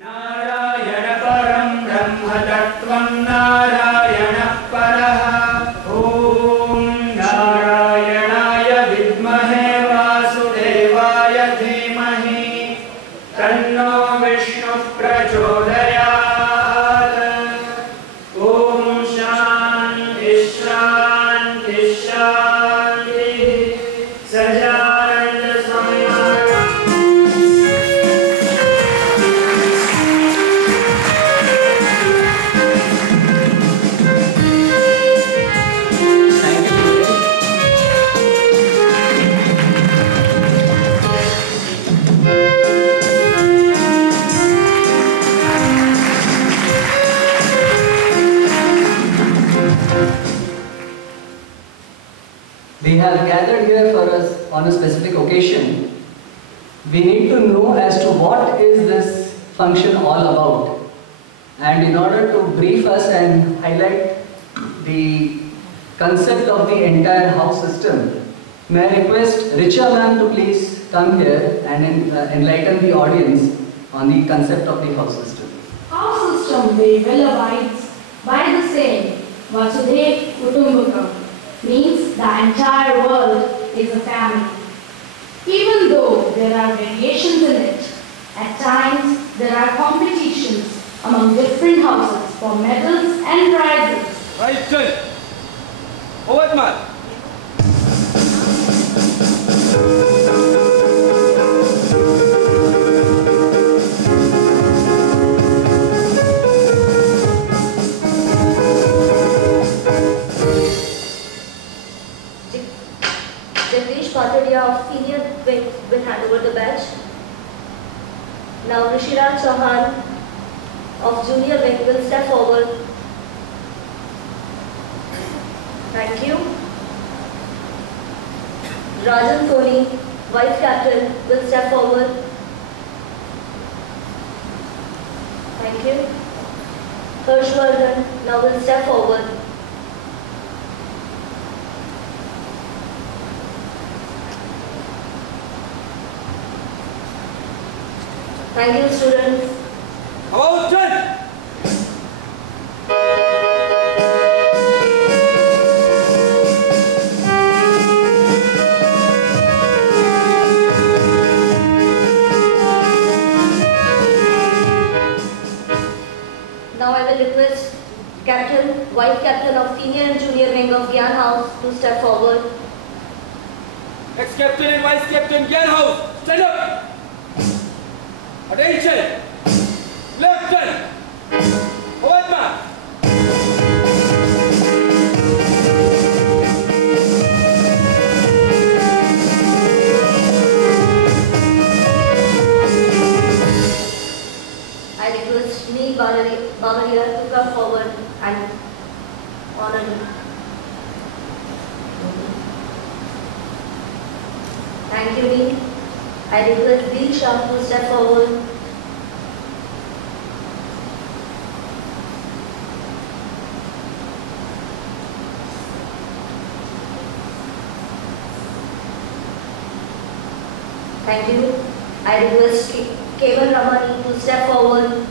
नारायण परं ब्रह्म तत्त्वं नारायणः परः। ॐ नारायणाय विद्महे वासुदेवाय धीमहि तन्नो विष्णुः प्रचोदयात्। ॐ शान्ति शान्ति शान्तिः। सजानंद स्वामी We have gathered here for us on a specific occasion. We need to know as to what is this function all about. And in order to brief us and highlight the concept of the entire house system, may I request Richa ma'am to please come here and enlighten the audience on the concept of the house system. House system very well abides by the saying Vasudhaiva Kutumbakam, means the entire world is a family. Even though there are variations in it, at times there are competitions among different houses for medals and prizes. Right turn. Forward march. Jagdish Patadia of senior wing will hand over the badge. Now Rishiraj Chauhan of junior wing will step forward. Thank you. Rajan Soni, vice captain, will step forward. Thank you. Harshvardhan now will step forward. Thank you, students. About turn. Now I will request captain, vice captain of senior and junior wing of Gyan House to step forward. Ex-captain and vice-captain Gyan House, stand up. Attention. Left turn. Forward march. I request Neil Bavaria to come forward and honor him. Thank you, Neil. I request Dil Shah to step forward. Thank you. I request Keval Ramani to step forward.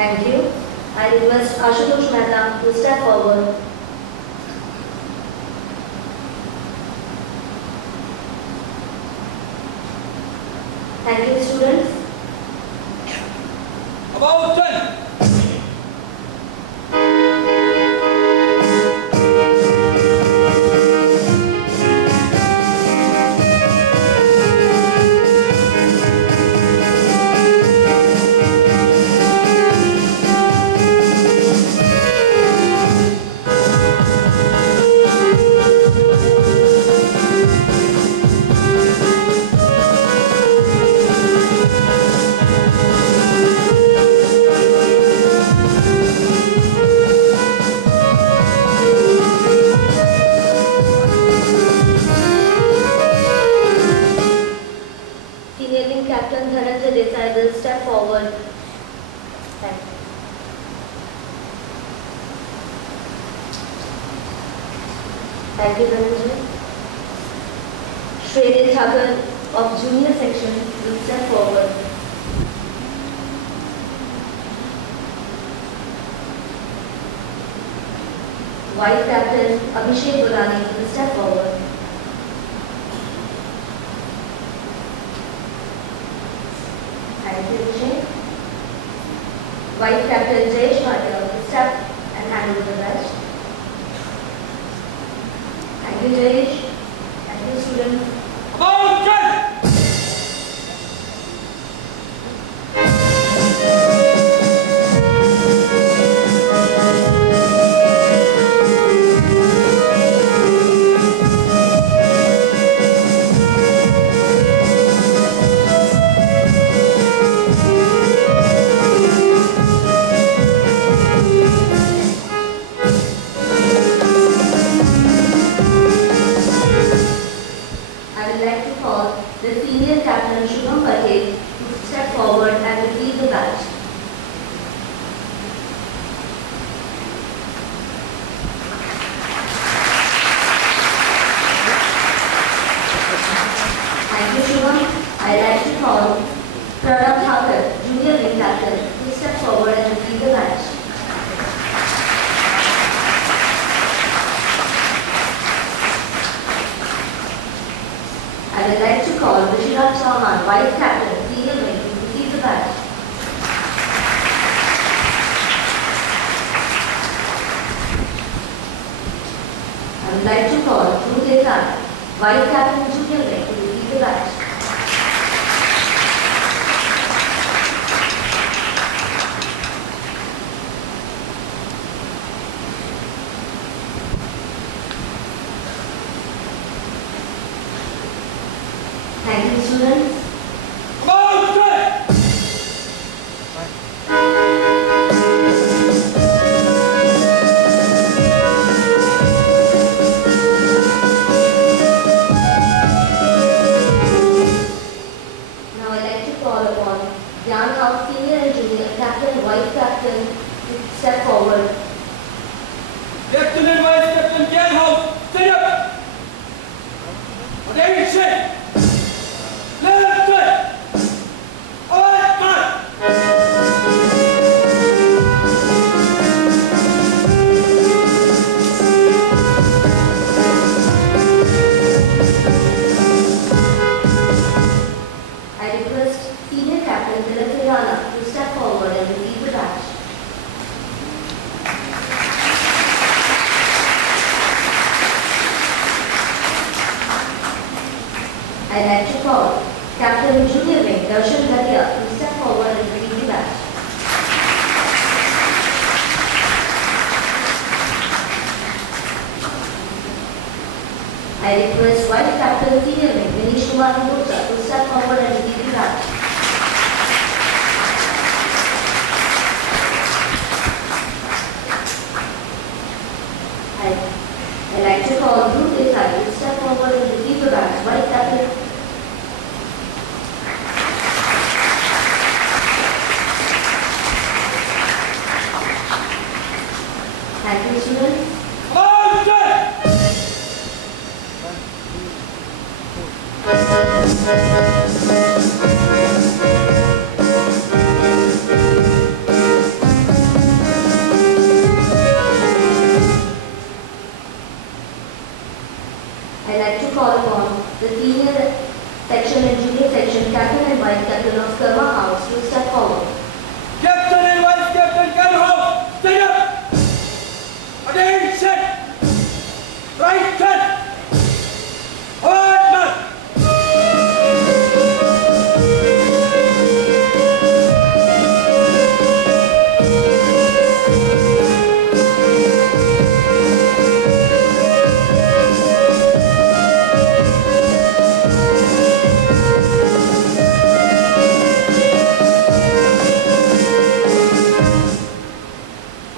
Thank you. I request Ashutosh Mehta to step forward. Thank you, students. About turn. Thank you, Dhananjay. Shreya Thakur of Junior Section will step forward. Vice Captain Abhishek Burani will step forward. Thank you, Abhishek. Vice Captain Jayesh Bhatia will step and hand over the badge. Thank you, Jayesh. Thank you, students. Mountain! I would like to call the senior captain Shubham Patel to step forward and receive the badge. Thank you, Shubham. I would like to call Pranav Thakur, junior wing captain, to step forward and receive the badge. I would like to call Rishiraj Chauhan, vice captain, senior wing, to receive the badge. I would like to call Dhruv Desai, vice captain, junior wing, to receive the badge. Thank you, students. Mountain! Now I'd like to call upon Gyan Rao, senior and junior captain and vice captain, to step forward. Lieutenant Vice Captain Gyan House, stand up! Attention! Left foot! Forward march! I request senior captain Tilak Hirana to step forward and receive the badge. I'd like to call Captain Junior Wing Darshan Bhatia to step forward and receive the badge. I request Vice Captain Senior Wing Vinish Kumar Gupta to step forward and receive the badge. I'd like to call Dhruv Desai to step forward and receive the badge. Vice Captain. Thank you, students. Mountain! I'd like to call upon the senior section and junior section captain and vice captain of Karma House to step forward. Captain and Vice Captain Gyan House, stand up! Attention! Right turn! Forward march!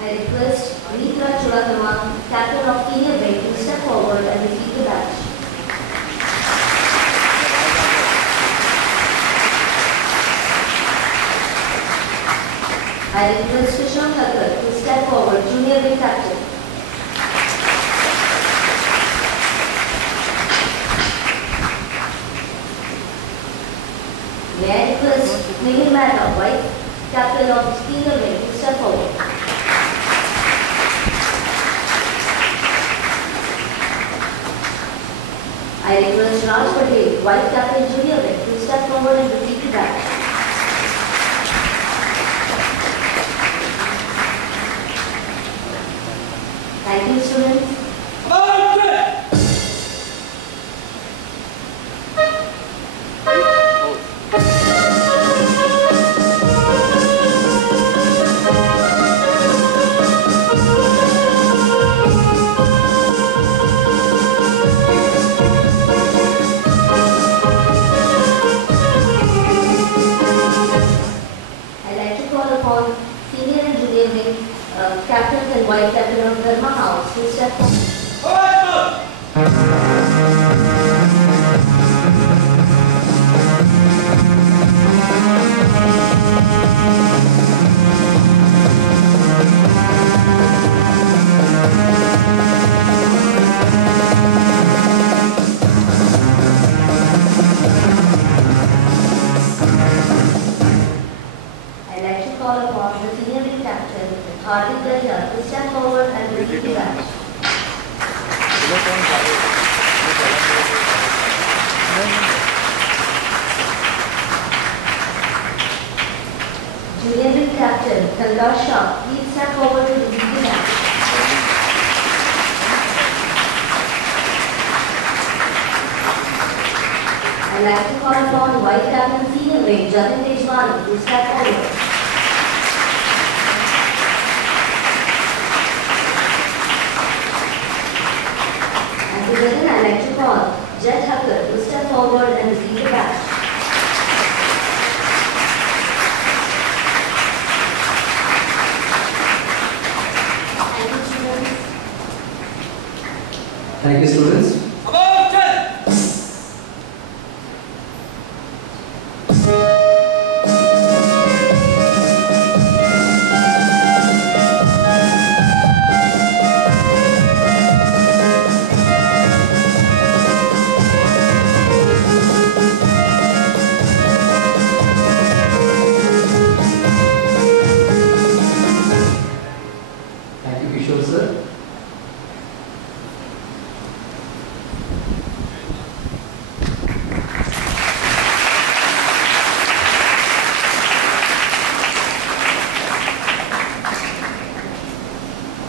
I request Neeta Churatama, captain of senior wing, to step forward and receive the badge. I request Krishna Thakur to step forward, junior wing captain. May I request Mihir Mehta, Vice Captain of Senior Wing, to step forward. I request Raj Patel, Vice Captain Junior Wing, to step forward and receive the badge. Thank you, students. Captains and Vice Captain of Dharma House to step forward. I'd like to call upon the Senior Wing Captain, Hardik Daria, to step forward and receive the badge. Junior Wing Captain, Kailash Shah, please step forward to receive the badge. I'd like to call upon Vice Captain Senior Wing, Jatin Deshmani, to step forward. I'd like to call Jet Hacker to step forward and receive the badge. Thank you, students. Thank you, students. Thank you, Kishore sir.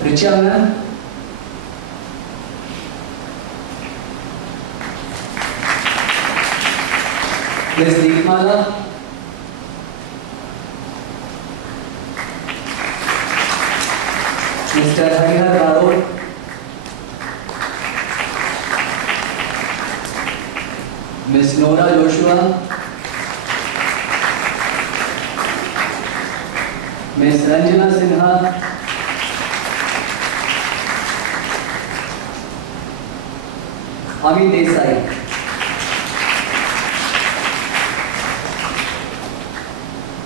Richa ma'am. Miss Deepmala. Mr. Harihar Barod. Miss Nora Joshua. Miss Ranjana Sinha. Ami Desai.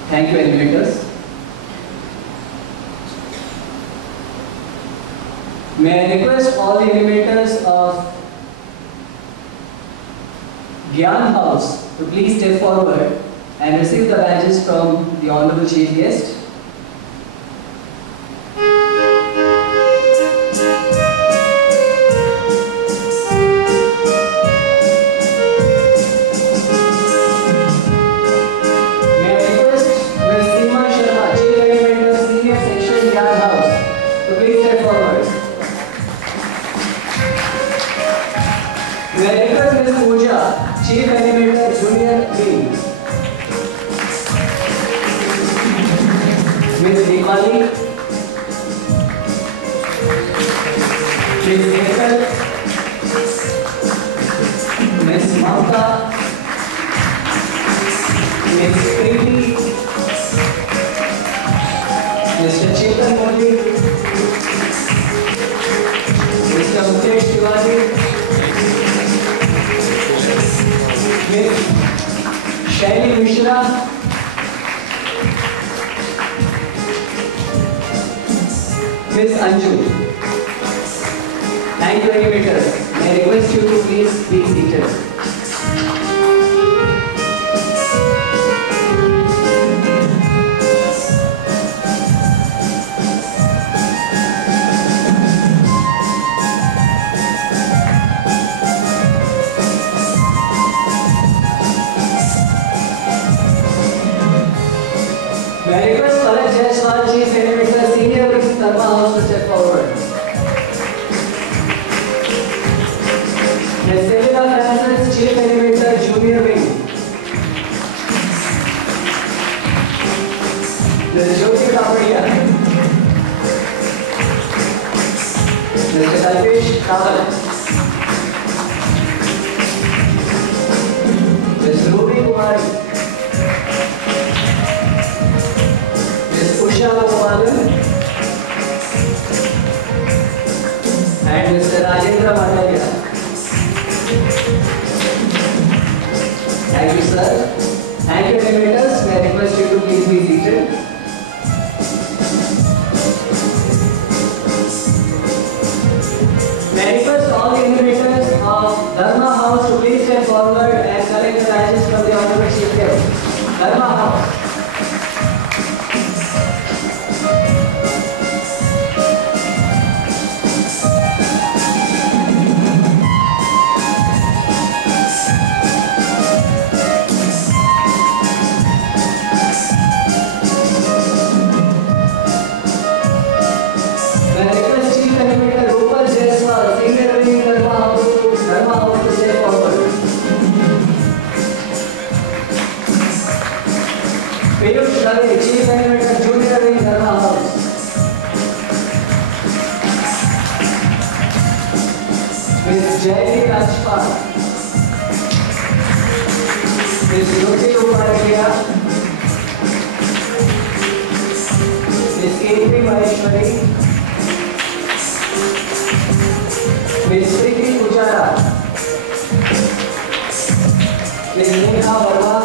Thank you, animators. May I request all the animators of Gyan House to please step forward and receive the badges from the Honorable Chief Guest. May I request Ms. Seema Sharma, Chief Animator, Senior Section, Gyan House, to please step forward. May I request Ms. Pooja, Chief Animator, Junior Wing. Ms. Deepali. Ms. Hekal. Ms. Mamta. Ms. Preeti. Mr. Chetan Modi. Mr. Mukesh Tiwari. Ms. Shaili Mishra. Ms. Anju. Thank you, animators. May I request you to please be seated. Dharma House to step forward. Ms. Selena Francis, Chief Animator, Junior Wing. Ms. Jyoti Kapadia. Mr. Kalpesh Kawal. Ms. Ruby Kumari. Ms. Usha Gopalan. And Mr. Rajendra Madhavya. Thank you, sir. Thank you, animators. May I request you to please be seated. May I request all the animators of Dharma House to please step forward and collect the badges from the honorable chief guest. Dharma House. May I request Chief Animator Rupal Jaiswal, Senior Wing Dharma House to step forward. Piyush Dave, Chief Animator Junior Wing Dharma House. Ms. Jayati Rajpal. Ms. Jyoti Upadhyaya. Ms. K.P. Maheshwari. Ms. Priti Pujara. Ms. Neha Verma.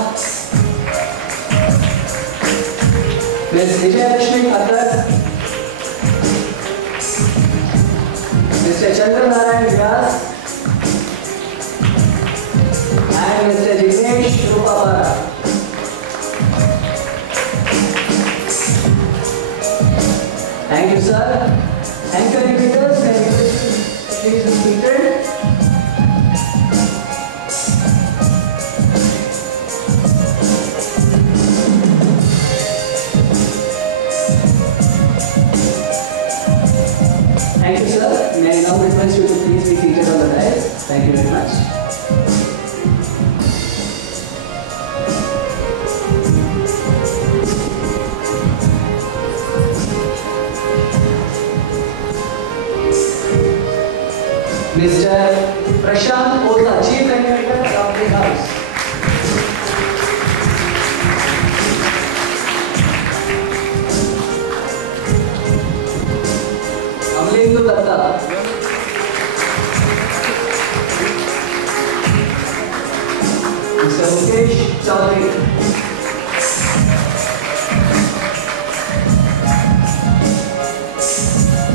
Ms. Vijayalakshmi Khattar. Mr. Chandra Narayan Vyas. And Mr. Jignesh Rupapara. Thank you, sir. Thank you, animators. May I request you please be seated. Thank you, sir. May I now request you to please be seated on the dais. Thank you very much. Mr. Prashant Oza, Chief Animator of the House. Amlindu Datta. Mr. Mukesh Chaudhary.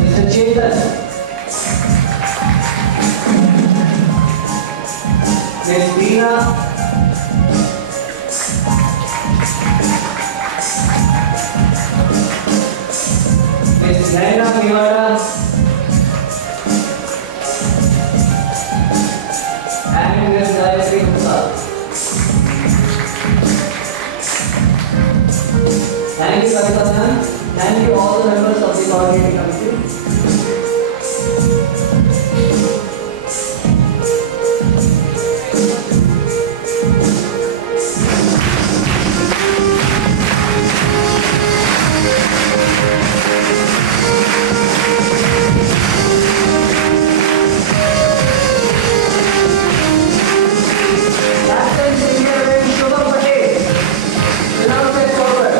Mr. Chetan. Ms. Dina. Ms. Naina Miwara. And Ms. Gayatri Gupta. Thank you, Kavita ma'am. Thank you all the members of the coordinating committee. Captain Senior Wing Shubham Patel. Now step forward.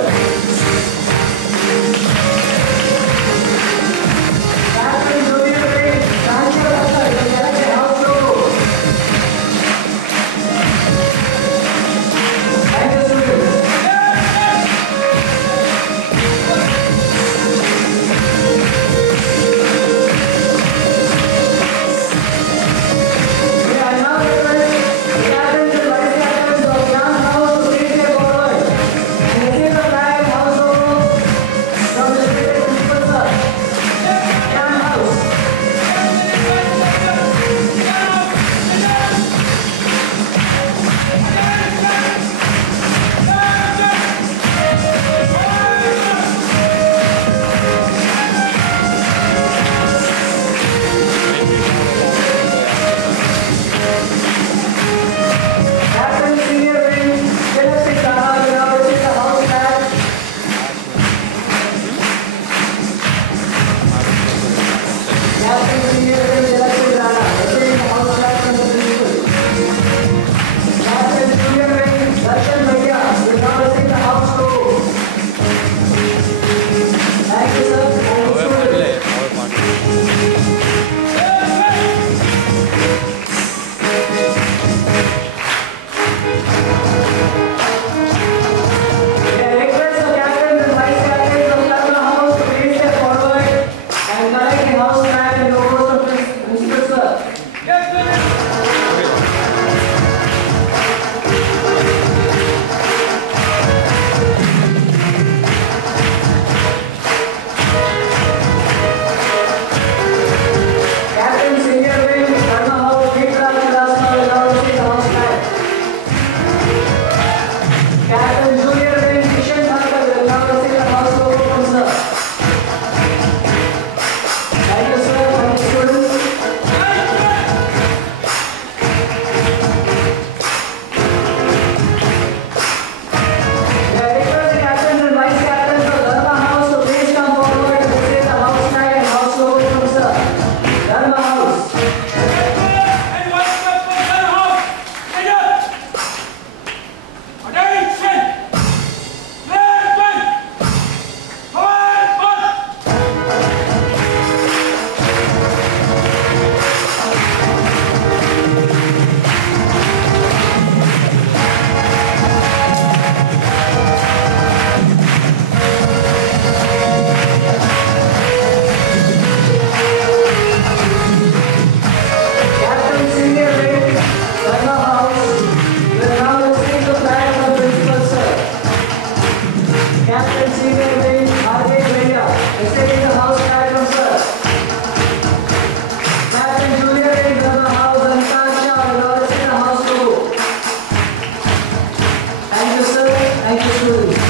Thank you, students.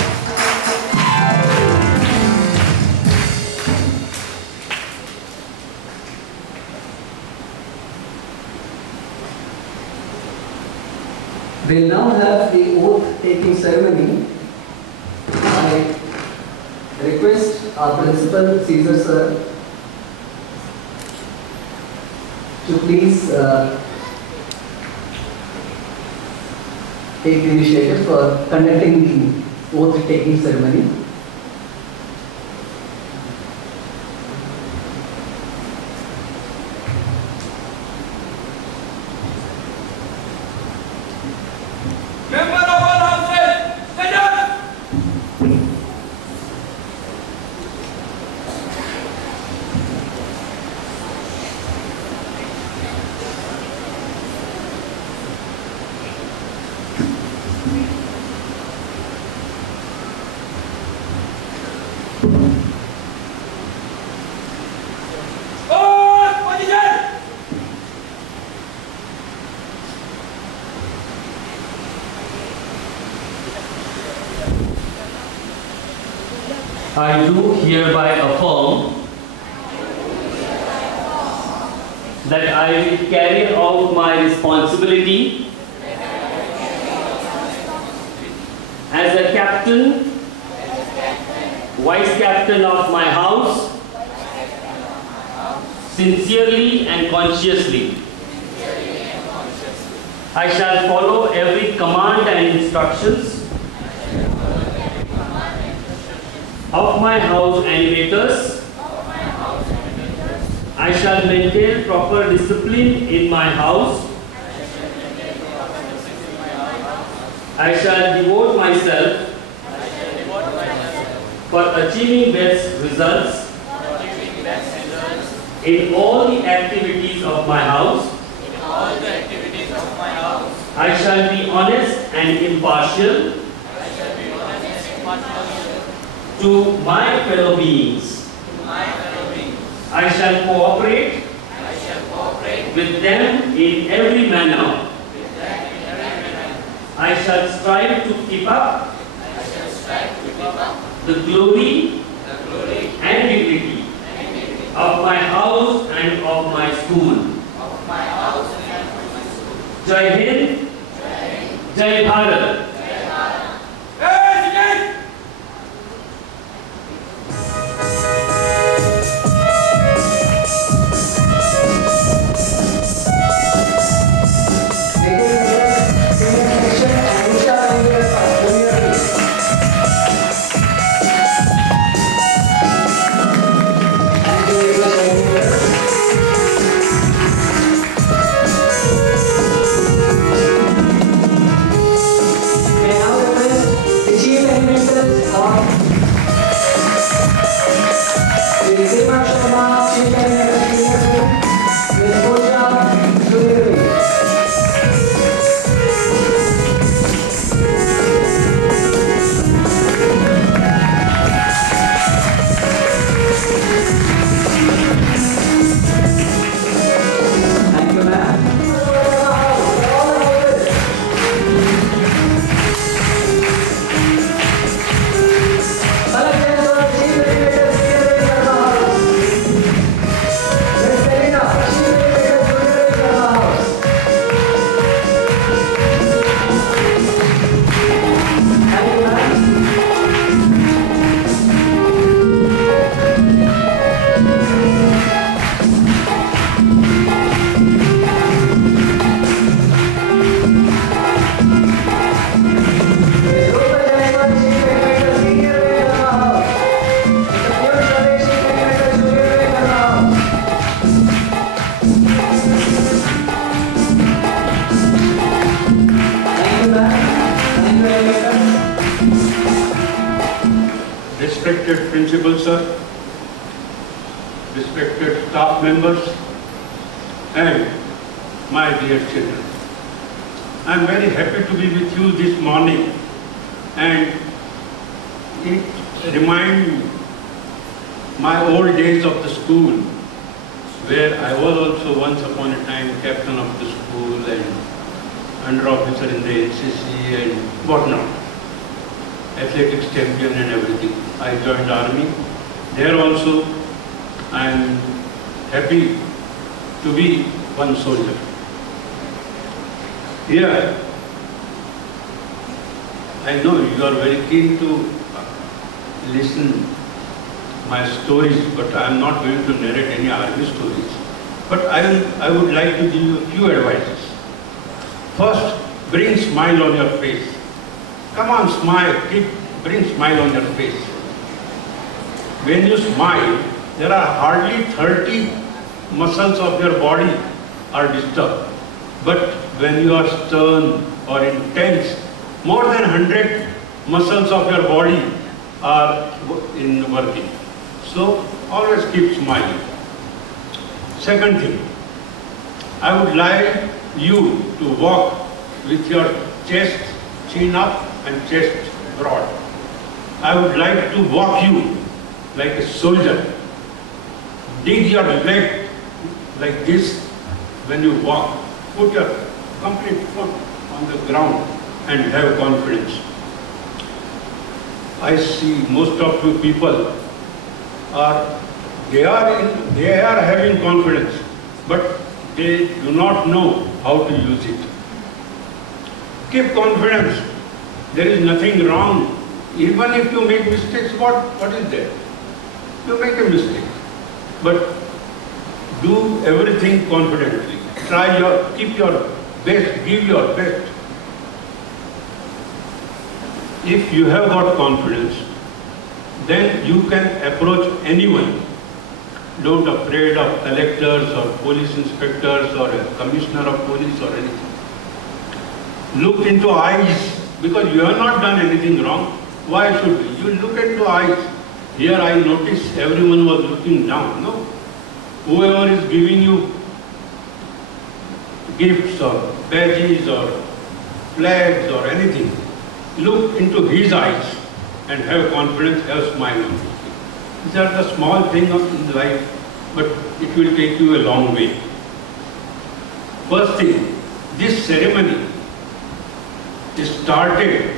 We'll now have the oath-taking ceremony. I request our principal, Caesar sir, to please take the initiative for conducting the oath-taking ceremony. Member of all houses, stand up! Oath, position! I do hereby affirm that I will carry out my responsibility as a captain, vice captain of my house, sincerely and consciously. I shall follow every command and instructions of my house animators. I shall maintain proper discipline in my house. I shall devote myself for achieving best results in all the activities of my house. I shall be honest and impartial to my fellow beings. I shall cooperate with them in every manner. I shall strive to keep up the glory and dignity of my house and of my school. Jai Hind, Jai Bharat. Respected principal sir, respected staff members, and my dear children. I am very happy to be with you this morning, and it reminds my old days of the school, where I was also once upon a time captain of the school and under officer in the NCC and whatnot. athletics champion and everything. I joined army. There also I am happy to be one soldier. Here, I know you are very keen to listen my stories, but I am not going to narrate any army stories. But I would like to give you a few advices. First, bring smile on your face. Come on, smile. Bring smile on your face. When you smile, there are hardly 30 muscles of your body are disturbed. But when you are stern or intense, more than 100 muscles of your body are in working. So always keep smiling. Second thing, I would like you to walk with your chest chin up and chest broad. I would like to walk you like a soldier. Dig your leg like this when you walk. Put your complete foot on the ground and have confidence. I see most of you people they are having confidence, but they do not know how to use it. Keep confidence. There is nothing wrong. Even if you make mistakes, what is there? You make a mistake, but do everything confidently. Keep your best, give your best. If you have got confidence, then you can approach anyone. Don't be afraid of collectors or police inspectors or a commissioner of police or anything. Look into eyes, because you have not done anything wrong. Why should you? You look into eyes. Here I noticed everyone was looking down. No. Whoever is giving you gifts or badges or flags or anything, look into his eyes and have confidence, have smile on you. These are the small things in life, but it will take you a long way. First thing, this ceremony started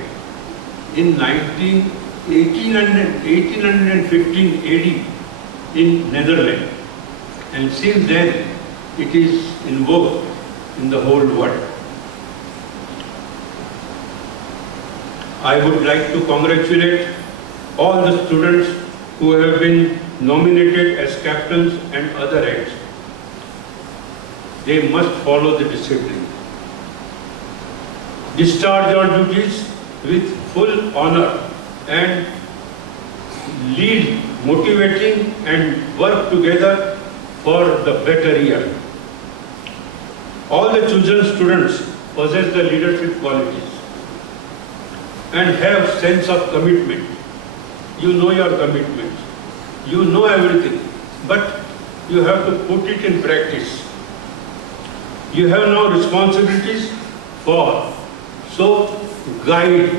in 1815 AD in Netherlands, and since then it is in vogue in the whole world. I would like to congratulate all the students who have been nominated as captains and other heads. They must follow the discipline. Discharge your duties with full honor and lead, motivating and work together for the better year. All the chosen students possess the leadership qualities and have sense of commitment. You know your commitment. You know everything, but you have to put it in practice. You have now responsibilities so guide.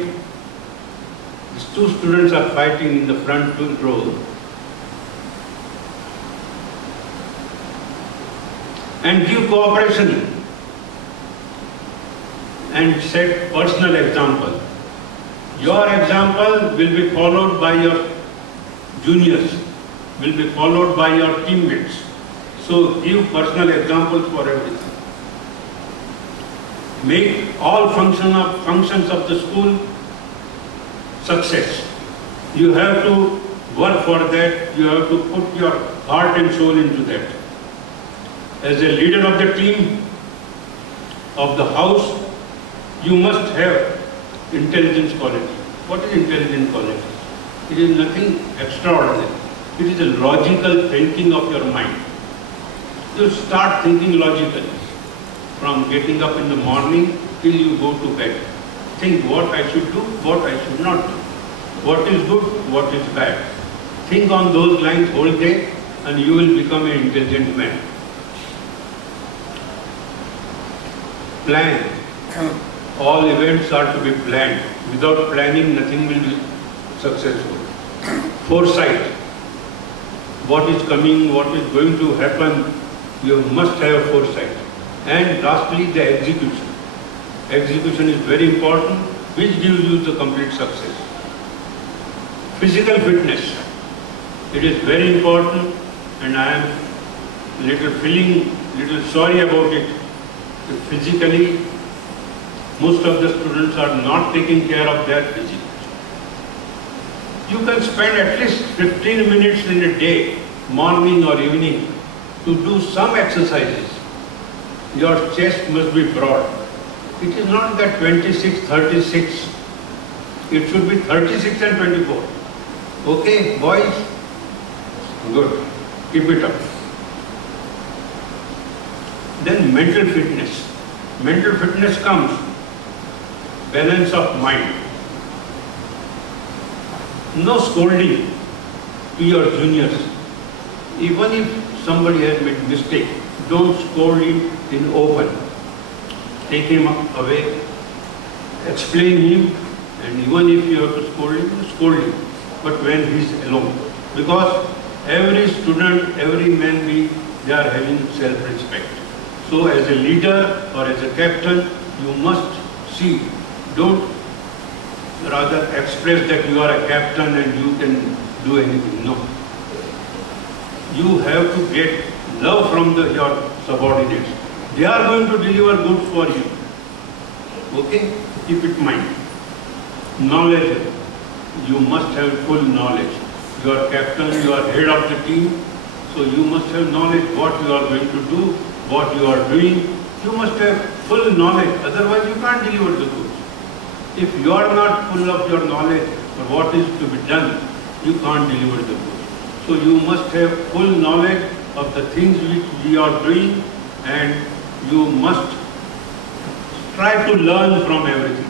These two students are fighting in the front row. And give cooperation and set personal example. Your example will be followed by your juniors, will be followed by your teammates. So give personal examples for everything. Make all functions of the school success. You have to work for that. You have to put your heart and soul into that. As a leader of the team, of the house, you must have intelligence quality. What is intelligence quality? It is nothing extraordinary. It is a logical thinking of your mind. You start thinking logically. From getting up in the morning till you go to bed. Think what I should do, what I should not do. What is good, what is bad. Think on those lines whole day and you will become an intelligent man. Plan. All events are to be planned. Without planning, nothing will be successful. Foresight. What is coming, what is going to happen, you must have foresight. And lastly, the execution. Execution is very important, which gives you the complete success. Physical fitness. It is very important, and I am little sorry about it. Physically, most of the students are not taking care of their physique. You can spend at least 15 minutes in a day, morning or evening, to do some exercises. Your chest must be broad. It is not that 26, 36. It should be 36 and 24. Okay, boys? Good. Keep it up. Then mental fitness. Mental fitness comes balance of mind. No scolding to your juniors. Even if somebody has made mistake, don't scold him in open. Take him away, explain him, and even if you have to scold him, but when he is alone. Because every student, every man being, they are having self-respect. So as a leader or as a captain, you must see, don't rather express that you are a captain and you can do anything. No. You have to get love from your subordinates. They are going to deliver goods for you. Okay? Keep it in mind. Knowledge. You must have full knowledge. You are captain, you are head of the team, so you must have knowledge what you are going to do, what you are doing. You must have full knowledge, otherwise you can't deliver the goods. If you are not full of your knowledge for what is to be done, you can't deliver the goods. So you must have full knowledge of the things which we are doing, and you must try to learn from everything.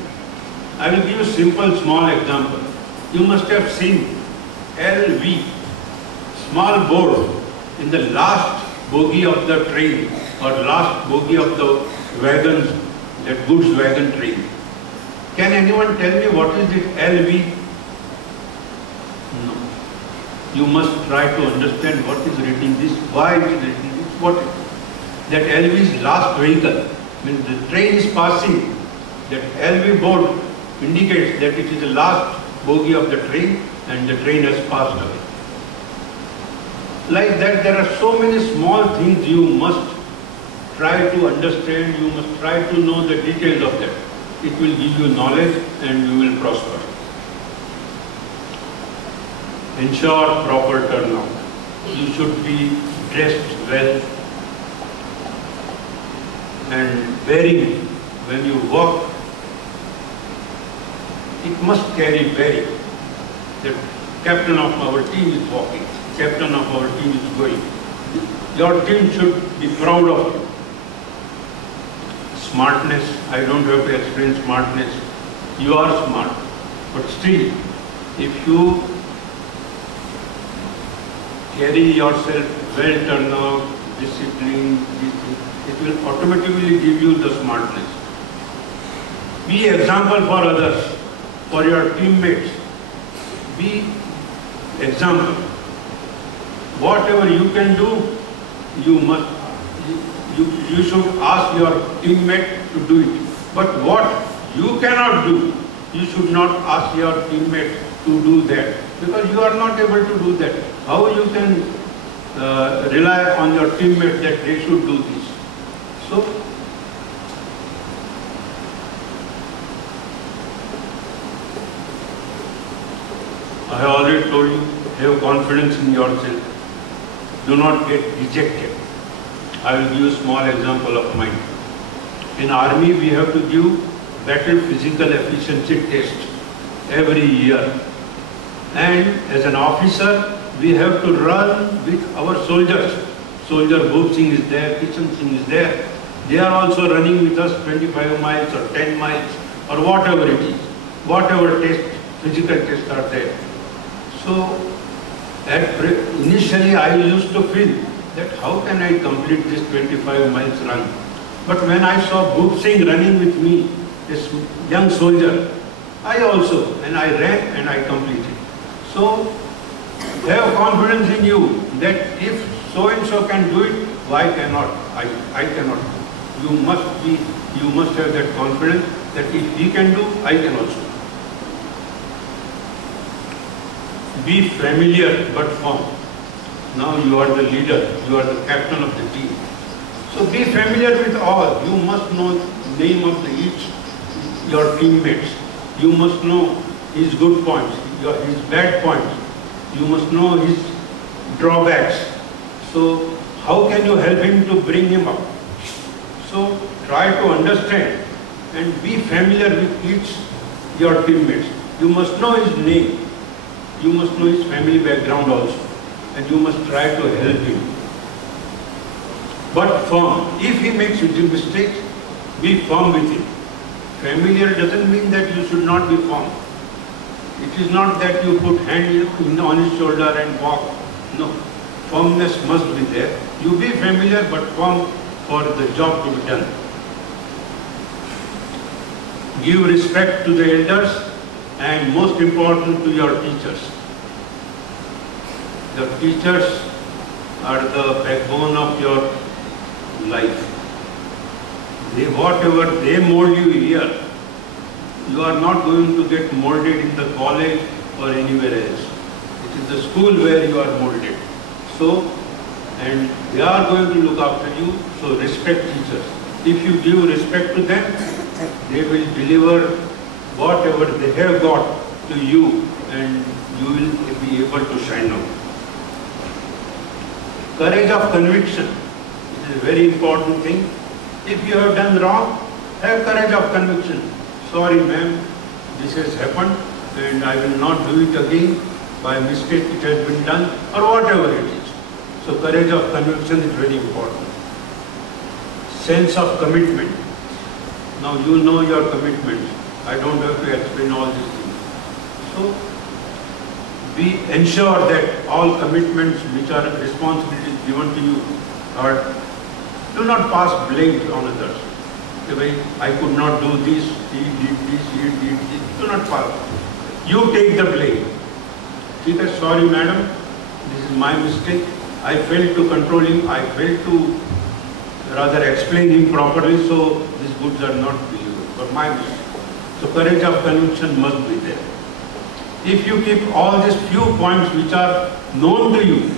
I will give you a simple small example. You must have seen LV, small board in the last bogie of the train or last bogie of the wagons, that goods wagon train. Can anyone tell me what is it LV? No. You must try to understand what is written this, why it is written this, what it is. That LV is last vehicle. When the train is passing, that LV board indicates that it is the last bogie of the train and the train has passed away. Like that, there are so many small things you must try to understand, you must try to know the details of that. It will give you knowledge and you will prosper. Ensure proper turnout. You should be dressed well and bearing when you walk. It must carry bearing. The captain of our team is walking, captain of our team is going. Your team should be proud of you. Smartness, I don't have to explain smartness. You are smart, but still, if you carry yourself well turned out, disciplined, it will automatically give you the smartness. Be example for others, for your teammates. Be example. Whatever you can do, you should ask your teammate to do it. But what you cannot do, you should not ask your teammate to do that, because you are not able to do that. How you can rely on your teammate that they should do this? So, I have already told you, have confidence in yourself. Do not get dejected. I will give you a small example of mine. In army, we have to give battle physical efficiency test every year. And as an officer, we have to run with our soldiers. Soldier Bhop Singh is there, Kishan Singh is there. They are also running with us 25 miles or 10 miles or whatever it is. Whatever test, physical tests are there. So, initially I used to feel that how can I complete this 25 miles run? But when I saw Bhop Singh running with me, this young soldier, I also, and I ran and I completed. So, have confidence in you that if so-and-so can do it, why cannot I cannot? You must have that confidence that if he can do, I can also. Be familiar but firm. Now you are the leader, you are the captain of the team. So be familiar with all. You must know the name of each your teammates. You must know his good points, his bad points. You must know his drawbacks. So how can you help him to bring him up? So try to understand and be familiar with each your teammates. You must know his name. You must know his family background also. And you must try to help him. But firm. If he makes mistakes, be firm with him. Familiar doesn't mean that you should not be firm. It is not that you put hand on his shoulder and walk. No. Firmness must be there. You be familiar but firm for the job to be done. Give respect to the elders and most important to your teachers. The teachers are the backbone of your life. Whatever they mold you here, you are not going to get molded in the college or anywhere else. It is the school where you are molded. So, and they are going to look after you, so respect teachers. If you give respect to them, they will deliver whatever they have got to you and you will be able to shine out. Courage of conviction is a very important thing. If you have done wrong, have courage of conviction. Sorry ma'am, this has happened and I will not do it again. By mistake it has been done or whatever it is. So courage of conviction is very important. Sense of commitment. Now you know your commitments. I don't have to explain all these things. So ensure that all commitments which are responsibilities given to you are, do not pass blame on others. I could not do this, he did this, he did this. Do not pass. You take the blame. Sorry madam, this is my mistake. I failed to control him. I failed to rather explain him properly, so these goods are not delivered. But my mistake. So courage of conviction must be there. If you keep all these few points which are known to you,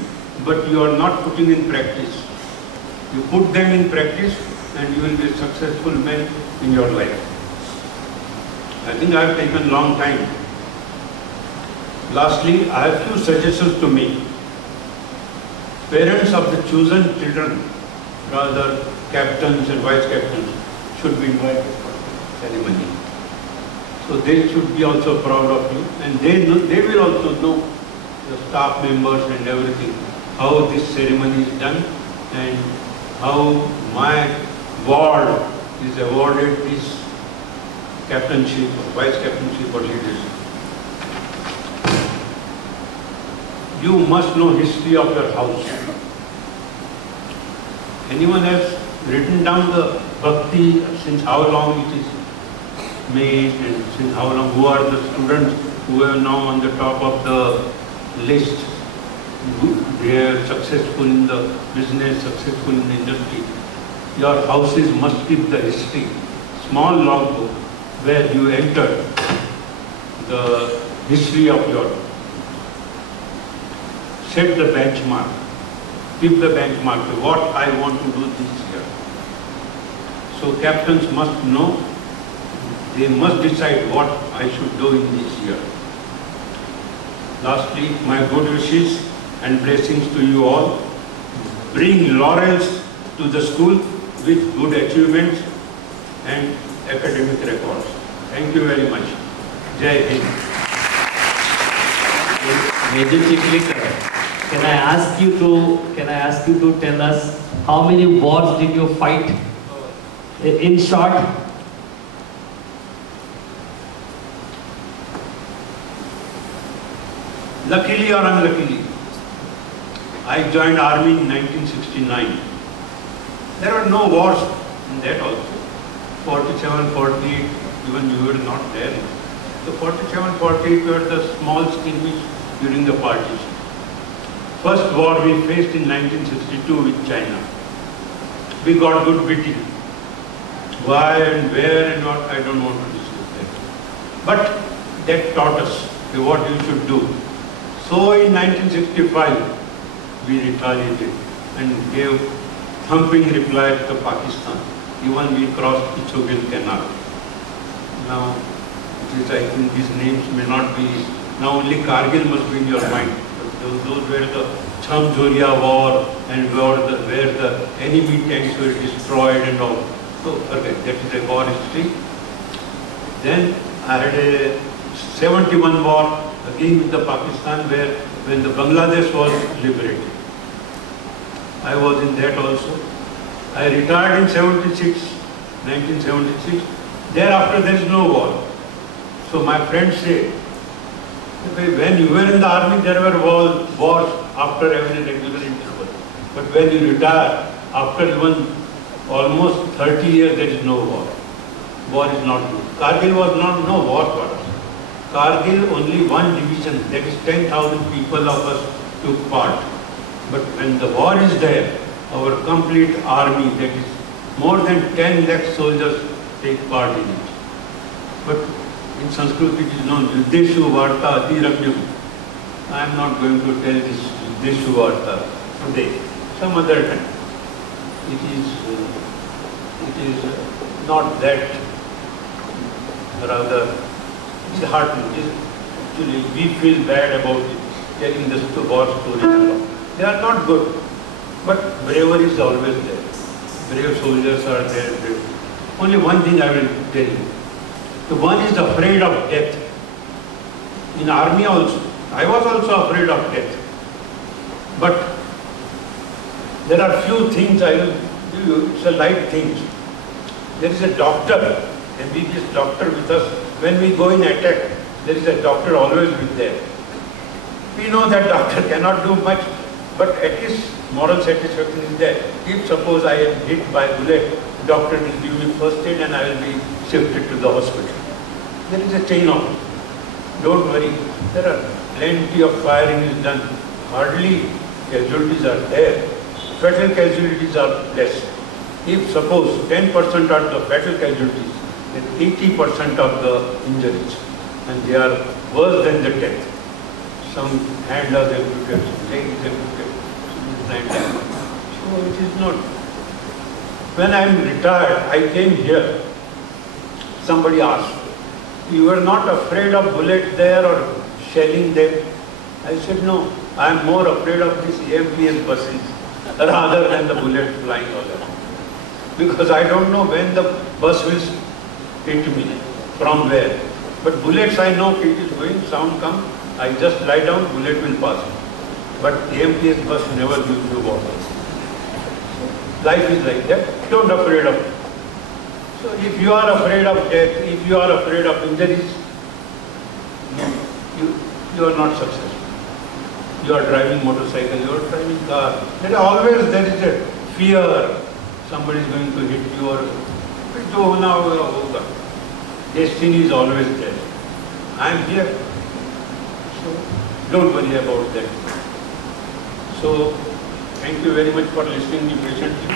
but you are not putting in practice, you put them in practice and you will be a successful man in your life. I think I have taken long time. Lastly, I have few suggestions to make. Parents of the chosen children, rather captains and vice captains, should be invited for ceremony. So they should be also proud of you, and they will also know, the staff members and everything, how this ceremony is done and how my ward is awarded this captainship, vice captainship or leadership. You must know history of your house. Anyone has written down the bhakti, since how long it is made and since how long, who are the students who are now on the top of the list, they are successful in the business, successful in the industry. Your houses must keep the history, small logbook where you enter the history of your, set the benchmark, keep the benchmark, what I want to do this year. So captains must know, they must decide what I should do in this year. Lastly, my good wishes and blessings to you all. Bring laurels to the school with good achievements and academic records. Thank you very much. Jai Hind. Major Chief Leader, can I ask you to tell us how many wars did you fight? In short. Luckily or unluckily, I joined army in 1969. There were no wars in that also. 47, 48, even you were not there. So 47, 48 were the small skirmish during the partition. First war we faced in 1962 with China. We got good beating. Why and where and what, I don't want to discuss that. But that taught us what you should do. So in 1965, we retaliated and gave thumping reply to Pakistan. Even we crossed Ethiopian Canal. Now, I think these names may not be, now only Kargil must be in your mind. But those were the Chamjoria war and where the enemy tanks were destroyed and all. So forget, that is a war history. Then I had a 71 war again with the Pakistan where when the Bangladesh was liberated. I was in that also. I retired in 1976. Thereafter there is no war. So my friends say, when you were in the army there were wars after every regular interval. But when you retire, after even almost 30 years there is no war. War is not good. Kargil was no war for us. Kargil only one division, that is 10,000 people of us took part. But when the war is there, our complete army, that is more than 10 lakh soldiers take part in it. But in Sanskrit it is known, Yuddeshu Varta Atiramyam. I am not going to tell this Yuddeshu Varta today, some other time. It is not that, rather disheartening. Actually, we feel bad about it, telling this to war stories and all. They are not good, but bravery is always there. Brave soldiers are there. Only one thing I will tell you. The one is afraid of death. In army also, I was also afraid of death. But there are few things I will give you, it's a light things. There is a doctor, MBBS doctor with us. When we go in attack, there is a doctor always with there. We know that doctor cannot do much, but at least moral satisfaction is there. If suppose I am hit by bullet, doctor will give me first aid and I will be shifted to the hospital. There is a chain of it. Don't worry. There are plenty of firing is done. Hardly casualties are there. Fatal casualties are less. If suppose 10% are the fatal casualties, then 80% of the injuries, and they are worse than the death. Some hand are amputated, some leg is amputated, so it is not. When I am retired, I came here. Somebody asked, "You were not afraid of bullet there or shelling there?" I said, "No, I am more afraid of these AMPS buses rather than the bullet flying all around. Because I don't know when the bus will hit me, from where. But bullets, I know it is going, sound comes, I just lie down, bullet will pass. But AMPS bus never gives you water. Life is like that. Don't afraid of it. So if you are afraid of death, if you are afraid of injuries, you are not successful. You are driving motorcycle, you are driving car. There is always a fear. Somebody is going to hit you or destiny is always there. I am here. So don't worry about that. So thank you very much for listening to me patiently.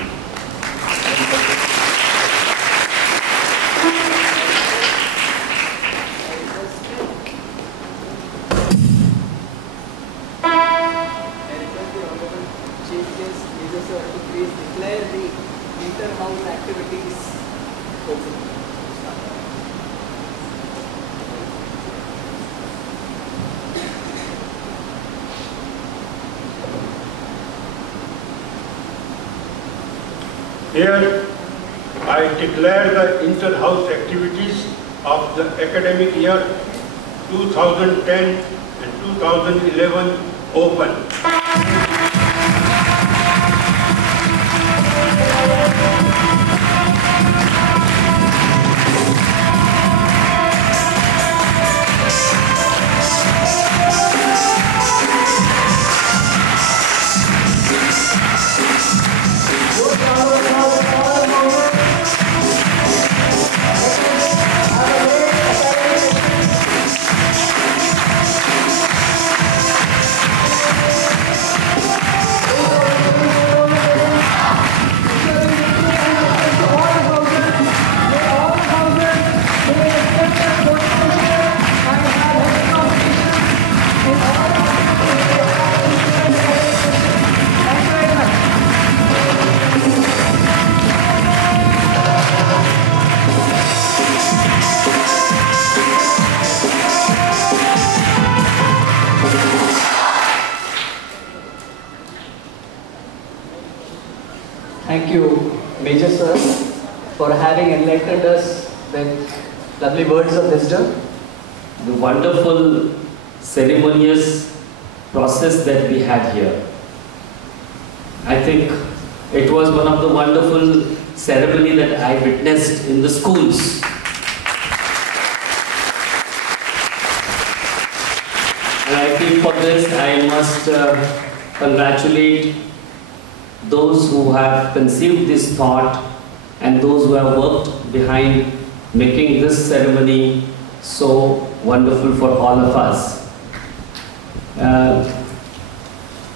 Declare the inter-house activities open. Here I declare the inter-house activities of the academic year 2010 and 2011 open. thank you, Major Sir, for having enlightened us with lovely words of wisdom. The wonderful ceremonious process that we had here. I think it was one of the wonderful ceremony that I witnessed in the schools. And I think for this I must congratulate those who have conceived this thought and those who have worked behind making this ceremony so wonderful for all of us.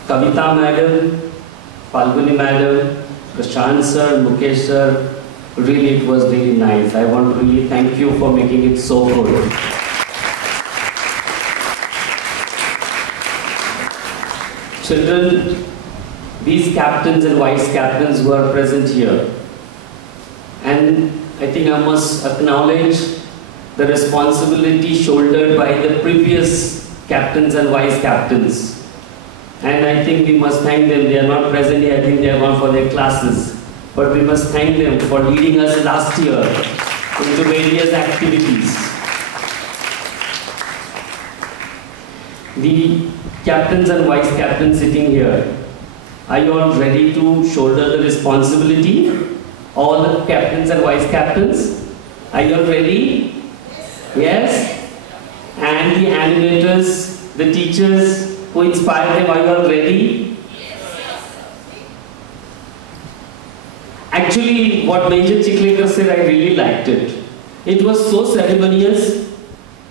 Kavita Madam, Falguni Madam, Prashant Sir, Mukesh Sir, really it was really nice. I want to really thank you for making it so good. Children, these captains and vice captains who are present here, and I think I must acknowledge the responsibility shouldered by the previous captains and vice captains. And I think we must thank them. They are not present here. I think they are gone for their classes. But we must thank them for leading us last year into various activities. The captains and vice captains sitting here, are you all ready to shoulder the responsibility? All the captains and vice captains, are you all ready? Yes? And the animators, the teachers who inspire them, are you all ready? Actually, what Major Chiklekar said, I really liked it. It was so ceremonious,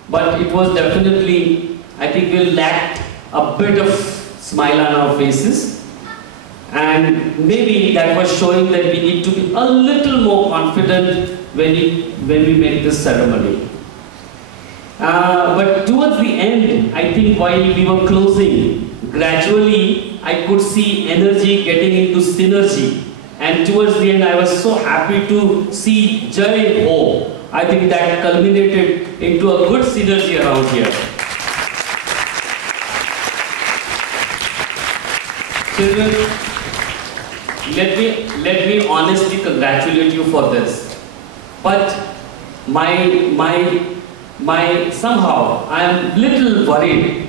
but it was definitely, I think we lacked a bit of smile on our faces. And maybe that was showing that we need to be a little more confident when we make this ceremony. But towards the end, I think while we were closing, gradually I could see energy getting into synergy. And towards the end, I was so happy to see Jai Ho. I think that culminated into a good synergy around here. Children, let me honestly congratulate you for this. But somehow I am little worried.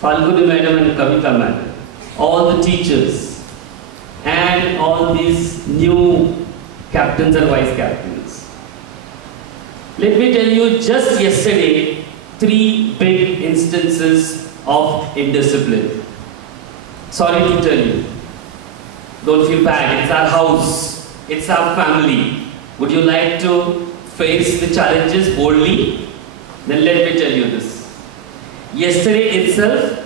Falguni Madam and Kavita Madam, all the teachers, and all these new captains and vice captains. Let me tell you, just yesterday, 3 big instances of indiscipline. Sorry to tell you. Don't feel bad. It's our house. It's our family. Would you like to face the challenges boldly? Then let me tell you this. Yesterday itself,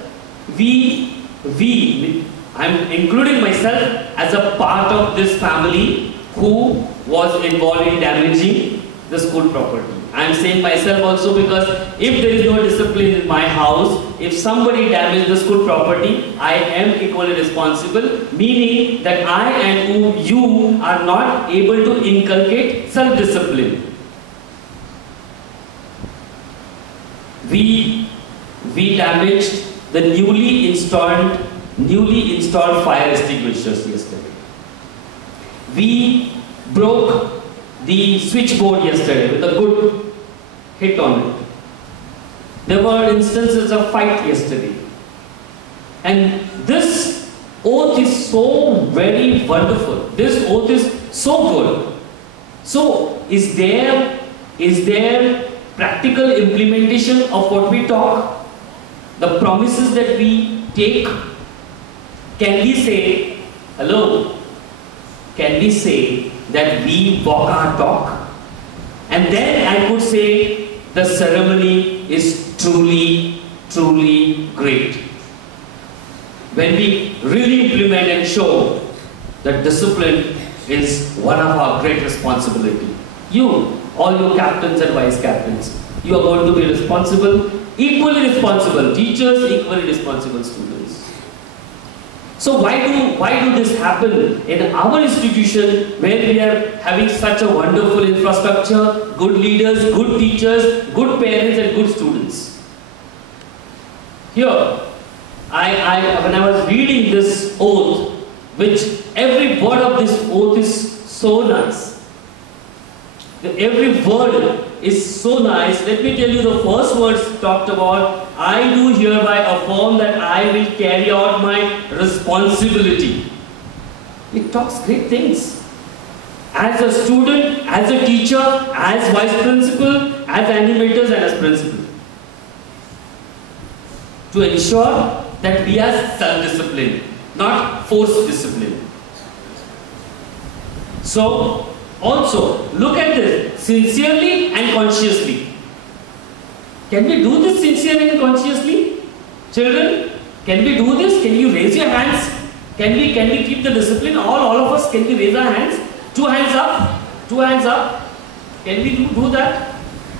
I'm including myself as a part of this family who was involved in damaging the school property. I'm saying myself also because if there is no discipline in my house, if somebody damages the school property, I am equally responsible, meaning that I and you are not able to inculcate self-discipline. We damaged the newly installed fire extinguishers yesterday. We broke the switchboard yesterday with a good hit on it. There were instances of fight yesterday. And this oath is so very wonderful. This oath is so good. So, is there practical implementation of what we talk? The promises that we take? Can we say, hello? Can we say that we walk our talk? And then I could say the ceremony is truly, truly great. When we really implement and show that discipline is one of our great responsibility. You, all your captains and vice captains, you are going to be responsible, equally responsible, teachers, equally responsible students. So why do this happen in our institution where we are having such a wonderful infrastructure, good leaders, good teachers, good parents and good students? Here, when I was reading this oath, which every word of this oath is so nice. Every word is so nice. Let me tell you the first words talked about. I do hereby affirm that I will carry out my responsibility. It talks great things. As a student, as a teacher, as vice principal, as animators and as principal. To ensure that we are self-disciplined, not forced discipline. So, also, look at this, sincerely and consciously. Can we do this sincerely and consciously? Children, can we do this? Can you raise your hands? Can we keep the discipline? All of us, can we raise our hands? 2 hands up. 2 hands up. Can we do that?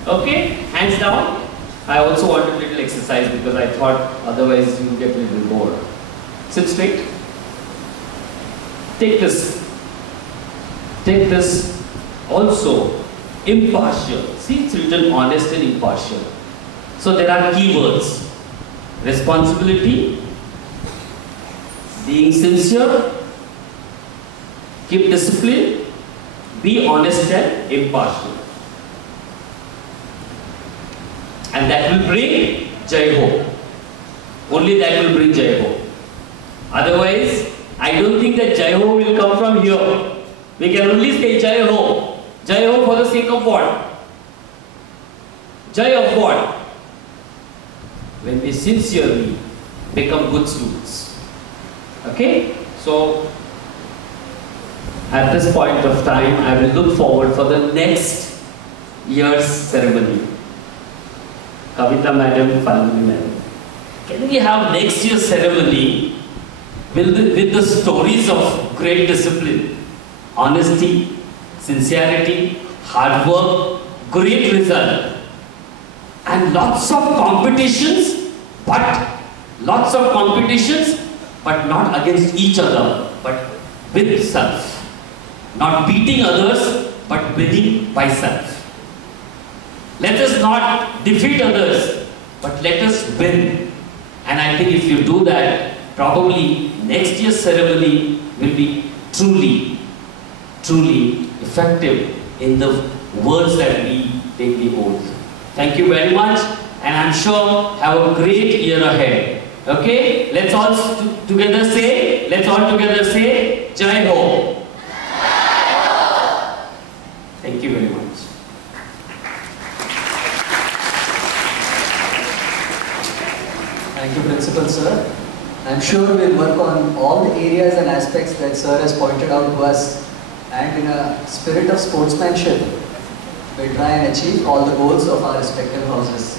Okay, hands down. I also wanted a little exercise because I thought otherwise you get a little bored. Sit straight. Take this. Take this. Also, impartial. See, it's written honest and impartial. So there are keywords. Responsibility, being sincere, keep discipline, be honest and impartial. And that will bring Jai Ho. Only that will bring Jai Ho. Otherwise, I don't think that Jai Ho will come from here. We can only say Jai Ho. Jai Ho for the sake of what? Jai of what? When we sincerely become good students. Okay? So, at this point of time, I will look forward for the next year's ceremony. Kavita Madam, Falguni Madam. Can we have next year's ceremony with the stories of great discipline, honesty, sincerity, hard work, great result, and lots of competitions, but not against each other, but with self. Not beating others, but winning by self. Let us not defeat others, but let us win. And I think if you do that, probably next year's ceremony will be truly effective in the words that we take the oath. Thank you very much, and I'm sure have a great year ahead. Okay? Let's all together say, Jai Ho. Thank you very much. Thank you, Principal Sir. I'm sure we'll work on all the areas and aspects that Sir has pointed out to us, and in a spirit of sportsmanship, we'll try and achieve all the goals of our respective houses.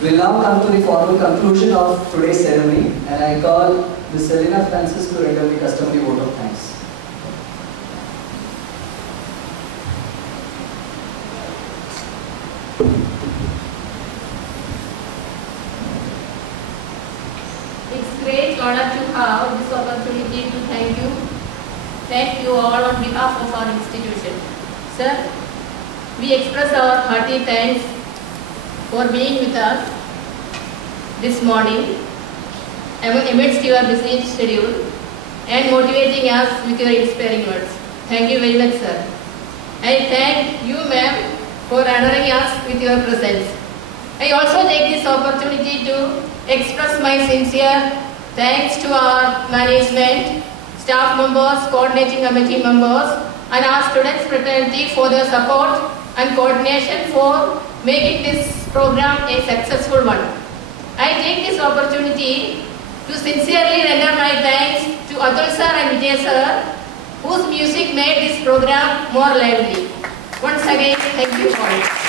We'll now come to the formal conclusion of today's ceremony, and I call Ms. Selina Francis to render the customary vote of thanks. It's great honor to have this opportunity to thank you all on behalf of our institution. Sir, we express our hearty thanks for being with us this morning amidst your busy schedule and motivating us with your inspiring words. Thank you very much, sir. I thank you, ma'am, for honoring us with your presence. I also take this opportunity to express my sincere thanks to our management, staff members, coordinating committee members, and our students fraternity for their support and coordination for making this program a successful one. I take this opportunity to sincerely render my thanks to Atul sir and Vijay sir, whose music made this program more lively. Once again, thank you for it.